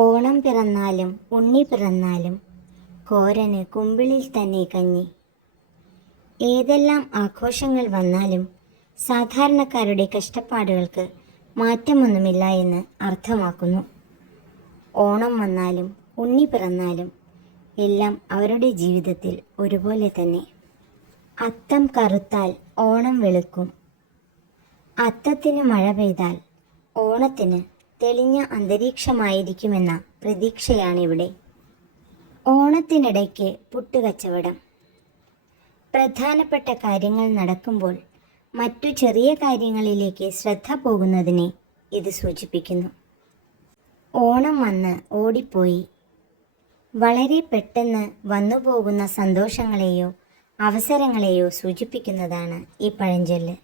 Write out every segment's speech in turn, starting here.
ഓണം പിറന്നാലും ഉണ്ണി പിറന്നാലും കോരന് കുമ്പിളിൽ തന്നെ കഞ്ഞി. ഏതെല്ലാം ആഘോഷങ്ങൾ വന്നാലും സാധാരണക്കാരുടെ കഷ്ടപ്പാടുകൾക്ക് മാറ്റമൊന്നുമില്ല എന്ന് അർത്ഥമാക്കുന്നു. ഓണം വന്നാലും ഉണ്ണി പിറന്നാലും എല്ലാം അവരുടെ ജീവിതത്തിൽ ഒരുപോലെ തന്നെ. അത്തം കറുത്താൽ ഓണം വെളുക്കും. അത്തത്തിന് മഴ പെയ്താൽ ഓണത്തിന് തെളിഞ്ഞ അന്തരീക്ഷമായിരിക്കുമെന്ന പ്രതീക്ഷയാണിവിടെ. ഓണത്തിനിടയ്ക്ക് പുട്ടുകച്ചവടം. പ്രധാനപ്പെട്ട കാര്യങ്ങൾ നടക്കുമ്പോൾ മറ്റു ചെറിയ കാര്യങ്ങളിലേക്ക് ശ്രദ്ധ പോകുന്നതിനെ ഇത് സൂചിപ്പിക്കുന്നു. ഓണം വന്ന് ഓടിപ്പോയി. വളരെ പെട്ടെന്ന് വന്നുപോകുന്ന സന്തോഷങ്ങളെയോ അവസരങ്ങളെയോ സൂചിപ്പിക്കുന്നതാണ് ഈ പഴഞ്ചൊല്ല്.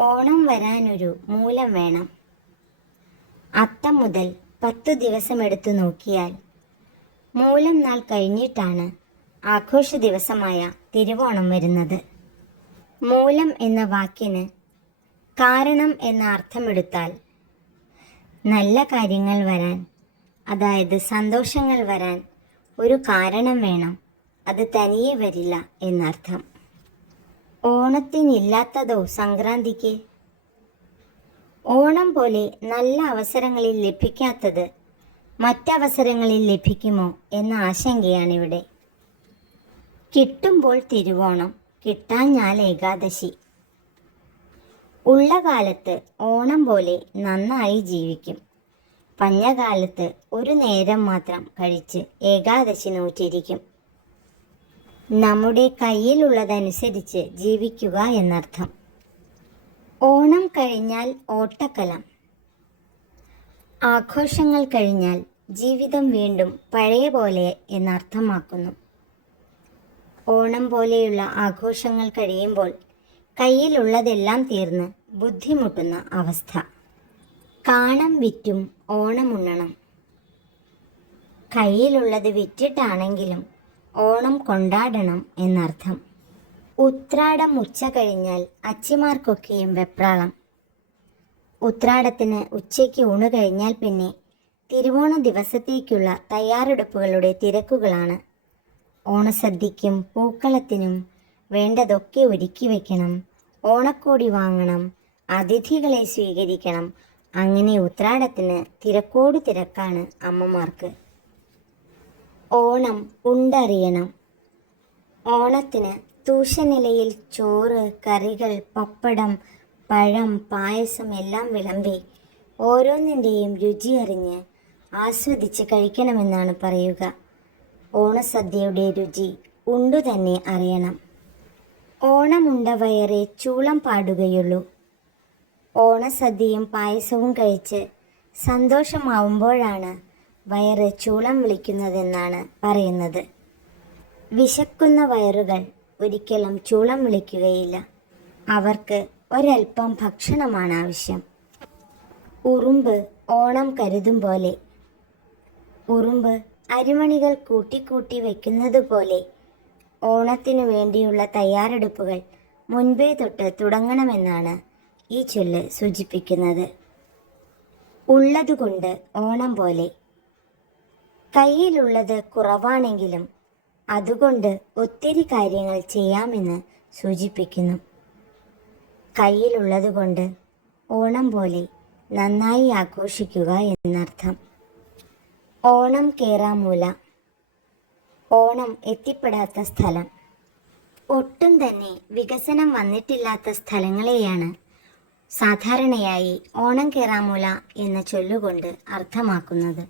ഓണം വരാനൊരു മൂലം വേണം. അത്തം മുതൽ പത്തു ദിവസമെടുത്തു നോക്കിയാൽ മൂലം നാൾ കഴിഞ്ഞിട്ടാണ് ആഘോഷ ദിവസമായ തിരുവോണം വരുന്നത്. മൂലം എന്ന വാക്കിന് കാരണം എന്ന അർത്ഥമെടുത്താൽ നല്ല കാര്യങ്ങൾ വരാൻ അതായത് സന്തോഷങ്ങൾ വരാൻ ഒരു കാരണം വേണം. അത് തനിയെ വരില്ല എന്നർത്ഥം. ഓണത്തിനില്ലാത്തതോ സംക്രാന്തിക്ക് ഓണം പോലെ നല്ല അവസരങ്ങളിൽ ലഭിക്കാത്തത് മറ്റവസരങ്ങളിൽ ലഭിക്കുമോ എന്ന ആശങ്കയാണിവിടെ. കിട്ടുമ്പോൾ തിരുവോണം കിട്ടാഞ്ഞാൽ ഏകാദശി. ഉള്ള കാലത്ത് ഓണം പോലെ നന്നായി ജീവിക്കും. പഞ്ഞകാലത്ത് ഒരു നേരം മാത്രം കഴിച്ച് ഏകാദശി നോറ്റിരിക്കും. നമ്മുടെ കയ്യിലുള്ളതനുസരിച്ച് ജീവിക്കുക എന്നർത്ഥം. ഓണം കഴിഞ്ഞാൽ ഓട്ടക്കലം. ആഘോഷങ്ങൾ കഴിഞ്ഞാൽ ജീവിതം വീണ്ടും പഴയ പോലെ എന്നർത്ഥമാക്കുന്നു. ഓണം പോലെയുള്ള ആഘോഷങ്ങൾ കഴിയുമ്പോൾ കയ്യിലുള്ളതെല്ലാം തീർന്ന് ബുദ്ധിമുട്ടുന്ന അവസ്ഥ. കാണം വിറ്റും ഓണമുണ്ണണം കയ്യിലുള്ളത് വിറ്റിട്ടാണെങ്കിലും ഓണം കൊണ്ടാടണം എന്നർത്ഥം. ഉത്രാടം ഉച്ച കഴിഞ്ഞാൽ അച്ചിമാർക്കൊക്കെയും വെപ്രാളം. ഉത്രാടത്തിന് ഉച്ചയ്ക്ക് ഊണ് കഴിഞ്ഞാൽ പിന്നെ തിരുവോണ ദിവസത്തേക്കുള്ള തയ്യാറെടുപ്പുകളുടെ തിരക്കുകളാണ്. ഓണസദ്യയ്ക്കും പൂക്കളത്തിനും വേണ്ടതൊക്കെ ഒരുക്കി വയ്ക്കണം ഓണക്കോടി വാങ്ങണം. അതിഥികളെ സ്വീകരിക്കണം. അങ്ങനെ ഉത്രാടത്തിന് തിരക്കോട് തിരക്കാണ് അമ്മമാർക്ക്. ഓണം ഉണ്ടറിയണം. ഓണത്തിന് തൂശനിലയിൽ ചോറ് കറികൾ പപ്പടം പഴം പായസം എല്ലാം വിളമ്പി ഓരോന്നിന്റെയും രുചി അറിഞ്ഞ് ആസ്വദിച്ച് കഴിക്കണമെന്നാണ് പറയുക. ഓണസദ്യയുടെ രുചി ഉണ്ടു തന്നെ അറിയണം. ഓണമുണ്ട വയറെ ചൂളം പാടുകയുള്ളൂ. ഓണസദ്യയും പായസവും കഴിച്ച് സന്തോഷമാവുമ്പോഴാണ് വയറ് ചൂളം വിളിക്കുന്നതെന്നാണ് പറയുന്നത്. വിശക്കുന്ന വയറുകൾ ഒരിക്കലും ചൂളം വിളിക്കുകയില്ല. അവർക്ക് ഒരൽപ്പം ഭക്ഷണമാണ് ആവശ്യം. ഉറുമ്പ് ഓണം കരുതും പോലെ. ഉറുമ്പ് അരിമണികൾ കൂട്ടിക്കൂട്ടി വയ്ക്കുന്നത് പോലെ. ഓണത്തിനു വേണ്ടിയുള്ള തയ്യാറെടുപ്പുകൾ മുൻപേ തൊട്ട് തുടങ്ങണമെന്നാണ് ഈ ചൊല്ല് സൂചിപ്പിക്കുന്നത്. ഉള്ളതുകൊണ്ട് ഓണം പോലെ. കയ്യിലുള്ളത് കുറവാണെങ്കിലും അതുകൊണ്ട് ഒത്തിരി കാര്യങ്ങൾ ചെയ്യാമെന്ന് സൂചിപ്പിക്കുന്നു. കയ്യിലുള്ളതുകൊണ്ട് ഓണം പോലെ നന്നായി ആഘോഷിക്കുക എന്നർത്ഥം. ഓണം കേറാമൂല. ഓണം എത്തിപ്പെടാത്ത സ്ഥലം. ഒട്ടും തന്നെ വികസനം വന്നിട്ടില്ലാത്ത സ്ഥലങ്ങളെയാണ് സാധാരണയായി ഓണം കേറാമൂല എന്ന ചൊല്ലുകൊണ്ട് അർത്ഥമാക്കുന്നത്.